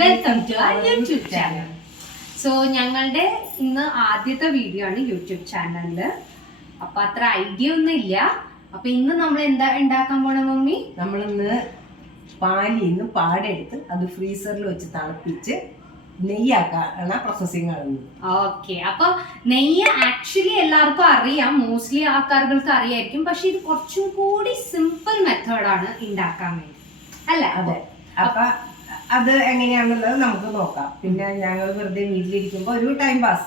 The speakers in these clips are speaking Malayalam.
Welcome to our YouTube channel. So ഞങ്ങളുടെ ഇന്ന് ആദ്യത്തെ വീഡിയോ ആണ് യൂട്യൂബ് ചാനലില്. അപ്പൊ അത്ര ഐഡിയ ഒന്നും ഇല്ല. അപ്പൊ ഇന്ന് നമ്മൾ എന്താ ഉണ്ടാക്കാൻ പോണ മമ്മി? നമ്മളിന്ന് പാലിന്ന് പാടെടുത്ത് അത് ഫ്രീസറിൽ വെച്ച് തണുപ്പിച്ച് നെയ്യാക്കാണ് പ്രോസസ്സിങ് ആണ്. ഓക്കെ, അപ്പൊ നെയ്യ് ആക്ച്വലി എല്ലാവർക്കും അറിയാം, മോസ്റ്റ്ലി ആൾക്കാർക്ക് അറിയായിരിക്കും. പക്ഷെ ഇത് കുറച്ചും കൂടി സിമ്പിൾ മെത്തേഡാണ് ഉണ്ടാക്കാൻ വേണ്ടി, അല്ല? അതെ. അപ്പൊ അത് എങ്ങനെയാണെന്നുള്ളത് നമുക്ക് നോക്കാം. പിന്നെ ഞങ്ങൾ വെറുതെ വീട്ടിലിരിക്കുമ്പോ ഒരു ടൈം പാസ്.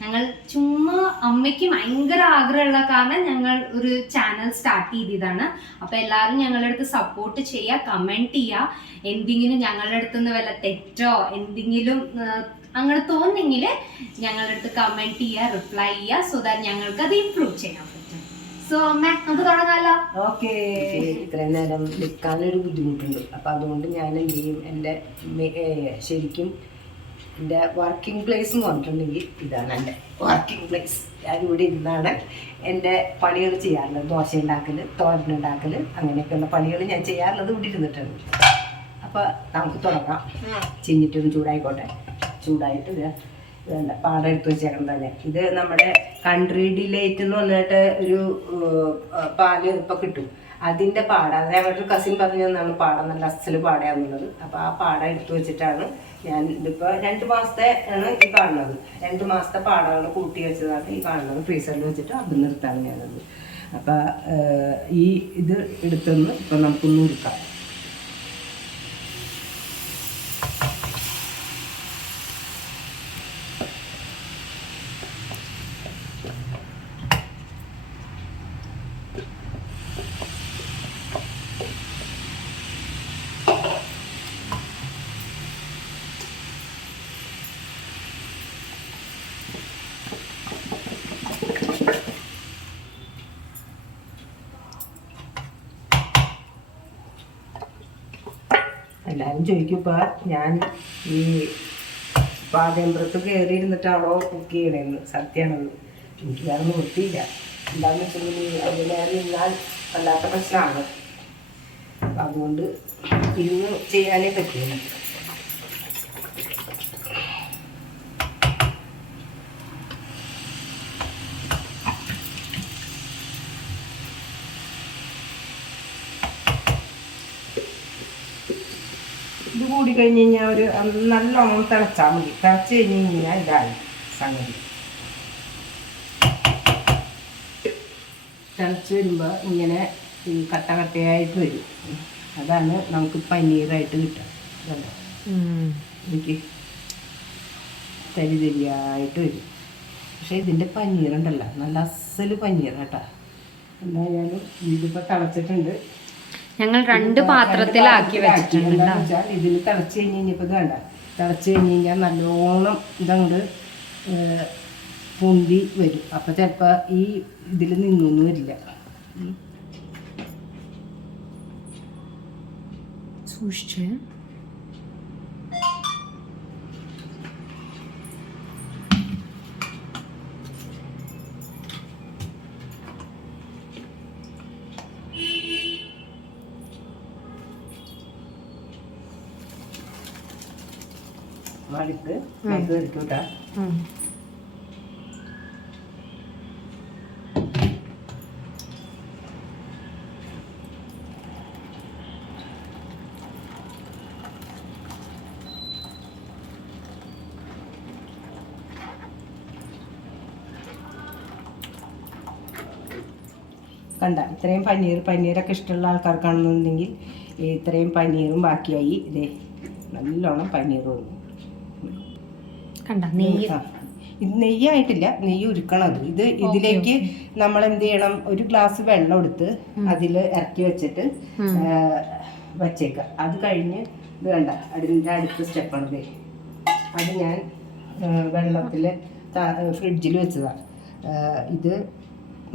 ഞങ്ങൾ ചുമ്മാ അമ്മയ്ക്ക് ഭയങ്കര ആഗ്രഹമുള്ള കാരണം ഞങ്ങൾ ഒരു ചാനൽ സ്റ്റാർട്ട് ചെയ്തതാണ്. അപ്പൊ എല്ലാവരും ഞങ്ങളുടെ അടുത്ത് സപ്പോർട്ട് ചെയ്യുക, കമന്റ് ചെയ്യുക. എന്തെങ്കിലും ഞങ്ങളുടെ അടുത്ത് നിന്ന് വല്ല തെറ്റോ എന്തെങ്കിലും അങ്ങനെ തോന്നുന്നെങ്കിൽ ഞങ്ങളുടെ അടുത്ത് കമന്റ് ചെയ്യുക, റിപ്ലൈ ചെയ്യുക. സോ ദാറ്റ് ഞങ്ങൾക്ക് അത് ഇംപ്രൂവ് ചെയ്യാൻ പറ്റും. സോ അമ്മ നമുക്ക് തുടങ്ങാമല്ലോ. ഓക്കെ. ഇത്രയും നേരം നിൽക്കാനൊരു ബുദ്ധിമുട്ടുണ്ട്. അപ്പം അതുകൊണ്ട് ഞാൻ എന്ത് ചെയ്യും, എൻ്റെ ശരിക്കും എൻ്റെ വർക്കിംഗ് പ്ലേസ് എന്ന് പറഞ്ഞിട്ടുണ്ടെങ്കിൽ ഇതാണ് എൻ്റെ വർക്കിംഗ് പ്ലേസ്. ഞാനിവിടെ ഇരുന്നാണ് എൻ്റെ പണികൾ ചെയ്യാറുള്ളത്. ദോശ ഉണ്ടാക്കൽ, തോരനുണ്ടാക്കൽ, അങ്ങനെയൊക്കെയുള്ള പണികൾ ഞാൻ ചെയ്യാറുള്ളത് ഇവിടെ ഇരുന്നിട്ടുണ്ട്. അപ്പോൾ നമുക്ക് തുടങ്ങാം. ചിന്നിട്ടൊന്ന് ചൂടായിക്കോട്ടെ. ചൂടായിട്ട് വേണ്ട പാടം എടുത്ത് വെച്ചേക്കണം തന്നെ. ഇത് നമ്മുടെ കൺട്രി ഡിലൈറ്റ് എന്ന് പറഞ്ഞിട്ട് ഒരു പാല് ഇപ്പം കിട്ടും. അതിൻ്റെ പാട, അത് ഞങ്ങളുടെ കസിൻ പറഞ്ഞു തന്നാണ് പാടം നല്ല അസല് പാടയാന്നുള്ളത്. അപ്പോൾ ആ പാടം എടുത്തു വെച്ചിട്ടാണ് ഞാൻ ഇതിപ്പോൾ 2 മാസത്തെ ആണ് ഈ കാണുന്നത്. 2 മാസത്തെ പാടങ്ങൾ കൂട്ടി വെച്ചതാണ് ഈ കാണുന്നത്. ഫ്രീസറിൽ വെച്ചിട്ട് അത് നിർത്താണ് ഞാനത്. അപ്പം ഈ ഇത് എടുത്തൊന്ന് ഇപ്പം നമുക്കൊന്ന് ഉരുക്കാം. എല്ലാവരും ചോദിക്കും ഇപ്പം ഞാൻ ഈ പാചകപ്പുറത്ത് കയറി ഇരുന്നിട്ടാണോ കുക്ക് ചെയ്യണമെന്ന്. സത്യമാണെന്ന് എനിക്ക് വേറെ നിർത്തിയില്ല. എന്താണെന്ന് വെച്ചിട്ടുണ്ടെങ്കിൽ അതിൽ നിന്നാൽ വല്ലാത്ത പ്രശ്നമാണ്. അപ്പം അതുകൊണ്ട് ഇരുന്ന് ചെയ്യാനേ പറ്റില്ല. ഇത് കൂടി കഴിഞ്ഞ് കഴിഞ്ഞാൽ ഒരു നല്ലോണം തിളച്ചാൽ മതി. തിളച്ച് കഴിഞ്ഞ് കഴിഞ്ഞാൽ ഇതായി സംഗതി. തിളച്ച് വരുമ്പോൾ ഇങ്ങനെ ഈ കട്ട കട്ടയായിട്ട് വരും. അതാണ് നമുക്ക് പനീറായിട്ട് കിട്ടുക. അതല്ല എനിക്ക് തരി തരിയായിട്ട് വരും. പക്ഷേ ഇതിൻ്റെ പനീറുണ്ടല്ലോ നല്ല അസല് പനീർ കേട്ടോ. എന്തായാലും ഇതിപ്പോൾ തിളച്ചിട്ടുണ്ട്. ഞങ്ങൾ 2 പാത്രത്തിലാക്കി വെച്ചിട്ടുണ്ട്. ഇതിൽ തിളച്ച് കഴിഞ്ഞ് കഴിഞ്ഞപ്പോൾ ഇത് വേണ്ട, തിളച്ച് കഴിഞ്ഞ് കഴിഞ്ഞാൽ നല്ലോണം ഇതങ്ങോട്ട് പൊന്തി വരും. അപ്പം ചിലപ്പോൾ ഈ ഇതിൽ നിന്നൊന്നും വരില്ല. സൂക്ഷിച്ച് മാടിട്ട് ഇത് വരയ്ക്കൂട്ടാ. കണ്ട ഇത്രയും പനീരൊക്കെ ഇഷ്ടമുള്ള ആൾക്കാർക്കാണെന്നുണ്ടെങ്കിൽ ഇത്രയും പനീറും ബാക്കിയായി. ഇതേ നല്ലോണം പനീർ വന്നു. കണ്ട നെയ്യ്, ഇത് നെയ്യായിട്ടില്ല, നെയ്യ് ഉരുക്കണത്. ഇതിലേക്ക് നമ്മൾ എന്ത് ചെയ്യണം, ഒരു ഗ്ലാസ് വെള്ളം എടുത്ത് അതിൽ ഇറക്കി വെച്ചിട്ട് വച്ചേക്കുക. അത് കഴിഞ്ഞ് ഇത് വേണ്ട അതിൻ്റെ അടുത്ത സ്റ്റെപ്പാണിത്. അത് ഞാൻ വെള്ളത്തിൽ ഫ്രിഡ്ജിൽ വെച്ചതാണ്. ഇത്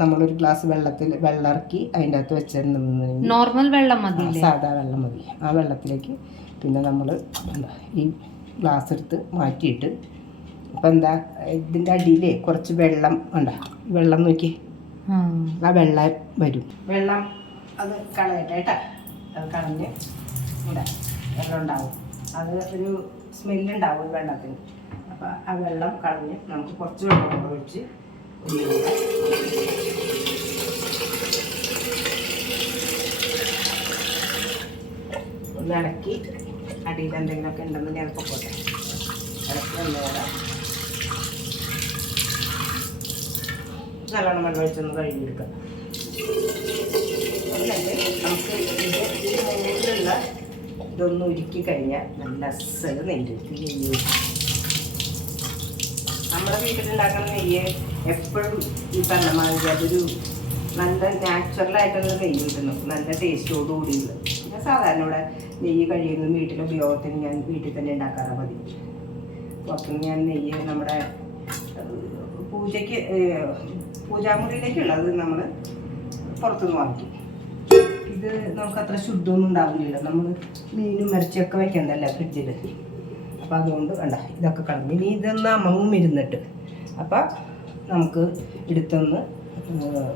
നമ്മളൊരു ഗ്ലാസ് വെള്ളം ഇറക്കി അതിൻ്റെ അകത്ത് വെച്ചിട്ടുണ്ടെന്നുണ്ടെങ്കിൽ നോർമൽ വെള്ളം മതി, സാധാ വെള്ളം മതി. ആ വെള്ളത്തിലേക്ക് പിന്നെ നമ്മൾ ഈ ഗ്ലാസ് എടുത്ത് മാറ്റിയിട്ട് ഇപ്പം എന്താ ഇതിൻ്റെ അടിയിൽ കുറച്ച് വെള്ളം ഉണ്ട, വെള്ളം നോക്കി ആ വെള്ളം വരും. വെള്ളം അത് കളയട്ടെ കേട്ടോ. അത് കളഞ്ഞ് ഇവിടെ വെള്ളം ഉണ്ടാവും. അത് ഒരു സ്മെല്ലുണ്ടാവും ഈ വെള്ളത്തിന്. അപ്പോൾ ആ വെള്ളം കളഞ്ഞ് നമുക്ക് കുറച്ച് വെള്ളം കൂടെ ഒഴിച്ച് ഒന്ന് ഇളക്കി അടിയിൽ എന്തെങ്കിലുമൊക്കെ ഉണ്ടെന്നുണ്ടെങ്കിൽ അതൊക്കെ പോട്ടെ. ഇളക്കി ഒന്നുകൂടെ നല്ലോണം വെള്ളം ഒഴിച്ചൊന്ന് കഴുകിയെടുക്കാം. എന്നിട്ട് നമുക്ക് ഈ മുകളിലുള്ള ഇതൊന്ന് ഉരുക്കി കഴിഞ്ഞാൽ നല്ല അസല് നെയ്യ് നമ്മുടെ വീട്ടിലുണ്ടാക്കുന്ന നെയ്യ് എപ്പോഴും ഈ പറഞ്ഞ മാതിരി അതൊരു നല്ല നാച്ചുറലായിട്ടുള്ള നെയ്യ് കിട്ടുന്നു, നല്ല ടേസ്റ്റോട് കൂടിയുള്ളത്. ഞാൻ സാധാരണ ഇവിടെ നെയ്യ് കഴിയുന്നത് വീട്ടിലെ ഉപയോഗത്തിന് ഞാൻ വീട്ടിൽ തന്നെ ഉണ്ടാക്കാറ് മതി. പുറത്തുനിന്ന് ഞാൻ നെയ്യ് നമ്മുടെ പൂജയ്ക്ക് പൂജാമുറിയിലേക്കുള്ളത് നമ്മൾ പുറത്തുനിന്ന് വാങ്ങിക്കും. ഇത് നമുക്ക് അത്ര ശുദ്ധമൊന്നും ഉണ്ടാവില്ല. നമ്മൾ മീനും ഇറച്ചിയൊക്കെ വെക്കണ്ടല്ലേ ഫ്രിഡ്ജിൽ. അപ്പം അതുകൊണ്ട് വേണ്ട ഇതൊക്കെ കളഞ്ഞ് ഇനി ഇതൊന്ന് അമ്മങ്ങും ഇരുന്നിട്ട് അപ്പം നമുക്ക് എടുത്തൊന്ന്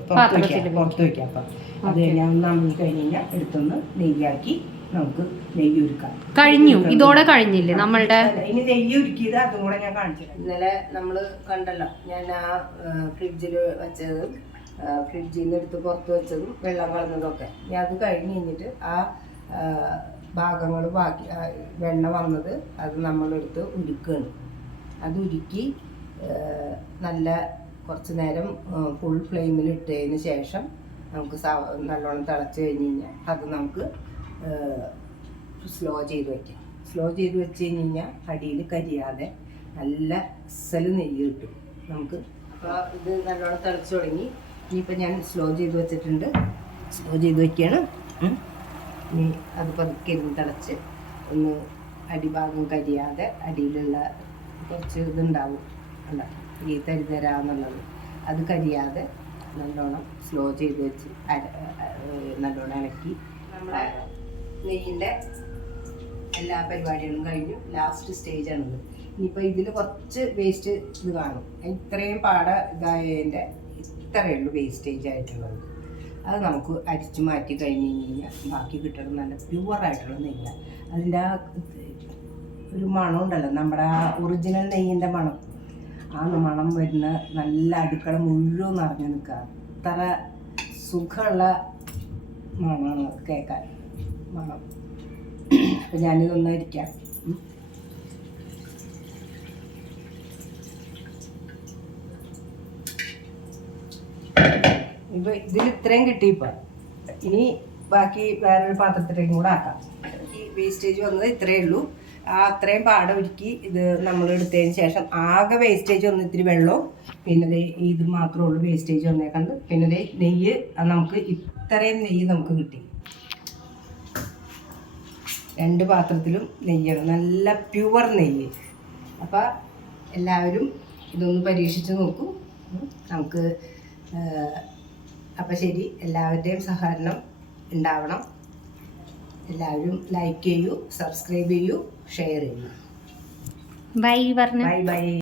പുറത്ത് വയ്ക്കാം. അപ്പം അത് ഞാൻ നന്ദി കഴിഞ്ഞ് കഴിഞ്ഞാൽ എടുത്തൊന്ന് നെയ്യാക്കി നമുക്ക് നെയ്യ് ഉരുക്കാം. കഴിഞ്ഞു, ഇതോടെ കഴിഞ്ഞില്ലേ നമ്മളുടെ? ഇനി നെയ്യ് ഉരുക്കിയത് അതും കൂടെ ഞാൻ കാണിച്ചില്ല. ഇന്നലെ നമ്മൾ കണ്ടല്ലോ ഞാൻ ആ ഫ്രിഡ്ജിൽ വെച്ചതും ഫ്രിഡ്ജിൽ നിന്ന് എടുത്ത് പുറത്ത് വെച്ചതും വെള്ളം കളഞ്ഞതൊക്കെ. ഇനി അത് കഴിഞ്ഞ് കഴിഞ്ഞിട്ട് ആ ഭാഗങ്ങൾ ബാക്കി വെണ്ണ വന്നത് അത് നമ്മളെടുത്ത് ഉരുക്കുകയാണ്. അത് ഉരുക്കി നല്ല കുറച്ച് നേരം ഫുൾ ഫ്ലെയിമിൽ ഇട്ടതിന് ശേഷം നമുക്ക് നല്ലോണം തിളച്ച് കഴിഞ്ഞ് കഴിഞ്ഞാൽ അത് നമുക്ക് സ്ലോ ചെയ്ത് വയ്ക്കാം. സ്ലോ ചെയ്ത് വെച്ച് കഴിഞ്ഞ് കഴിഞ്ഞാൽ അടിയിൽ കരിയാതെ നല്ല അസല് നെയ്യ് കിട്ടും നമുക്ക്. അപ്പോൾ ഇത് നല്ലോണം തിളച്ച് തുടങ്ങി. ഇനിയിപ്പോൾ ഞാൻ സ്ലോ ചെയ്ത് വെച്ചിട്ടുണ്ട്, സ്ലോ ചെയ്ത് വയ്ക്കുകയാണ്. ഇനി അത് പതുക്കെ ഇരുന്ന് തിളച്ച് ഒന്ന് അടിഭാഗം കരിയാതെ അടിയിലുള്ള കുറച്ച് ഇതുണ്ടാവും അല്ല ഈ തരിതരാന്നുള്ളത്, അത് കരിയാതെ നല്ലോണം സ്ലോ ചെയ്ത് വെച്ച് നല്ലോണം ഇളക്കി നമ്മളെ നെയ്യിൻ്റെ എല്ലാ പരിപാടികളും കഴിഞ്ഞു. ലാസ്റ്റ് സ്റ്റേജാണിത്. ഇനിയിപ്പോൾ ഇതിൽ കുറച്ച് വേസ്റ്റ് ഇത് കാണും. ഇത്രയും ഇതായതിൻ്റെ ഇത്രയേ ഉള്ളൂ വേസ്റ്റേജ് ആയിട്ടുള്ളത്. അത് നമുക്ക് അരിച്ചു മാറ്റി കഴിഞ്ഞ് കഴിഞ്ഞാൽ ബാക്കി കിട്ടുന്നത് നല്ല പ്യുവറായിട്ടുള്ള നെയ്യാണ്. അതിൻ്റെ ആ ഒരു മണം ഉണ്ടല്ലോ, നമ്മുടെ ആ ഒറിജിനൽ നെയ്യിൻ്റെ മണം, ആ മണം വരുന്ന നല്ല അടുക്കള മുഴുവൻ നിറഞ്ഞു നിൽക്കുക. അത്ര സുഖമുള്ള മണമാണ് കേൾക്കാൻ മണം. അപ്പം ഞാനിതൊന്നും ഇരിക്കാം. ഇപ്പം ഇതിൽ ഇത്രയും കിട്ടിയിപ്പോൾ ഇനി ബാക്കി വേറൊരു പാത്രത്തിലേക്കും കൂടെ ആക്കാം. ഈ വേസ്റ്റേജ് വന്നത് ഇത്രയേ ഉള്ളൂ. ആ അത്രയും പാട ഒരുക്കി ഇത് നമ്മൾ എടുത്തതിന് ശേഷം ആകെ വേസ്റ്റേജ് വന്ന് ഇത്തിരി വെള്ളവും പിന്നെ ഇത് മാത്രമേ ഉള്ളൂ വേസ്റ്റേജ് വന്നേക്കണ്ട്. പിന്നെ നെയ്യ് നമുക്ക് ഇത്രയും നെയ്യ് നമുക്ക് കിട്ടി. 2 പാത്രത്തിലും നെയ്യാണ്, നല്ല പ്യുവർ നെയ്യ്. അപ്പോൾ എല്ലാവരും ഇതൊന്ന് പരീക്ഷിച്ച് നോക്കൂ. നമുക്ക് അപ്പോൾ ശരി, എല്ലാവരുടെയും സഹകരണം ഉണ്ടാവണം. എല്ലാവരും ലൈക്ക് ചെയ്യൂ, സബ്സ്ക്രൈബ് ചെയ്യൂ, ഷെയർ ചെയ്യൂ. ബൈ പറഞ്ഞു. Bye bye.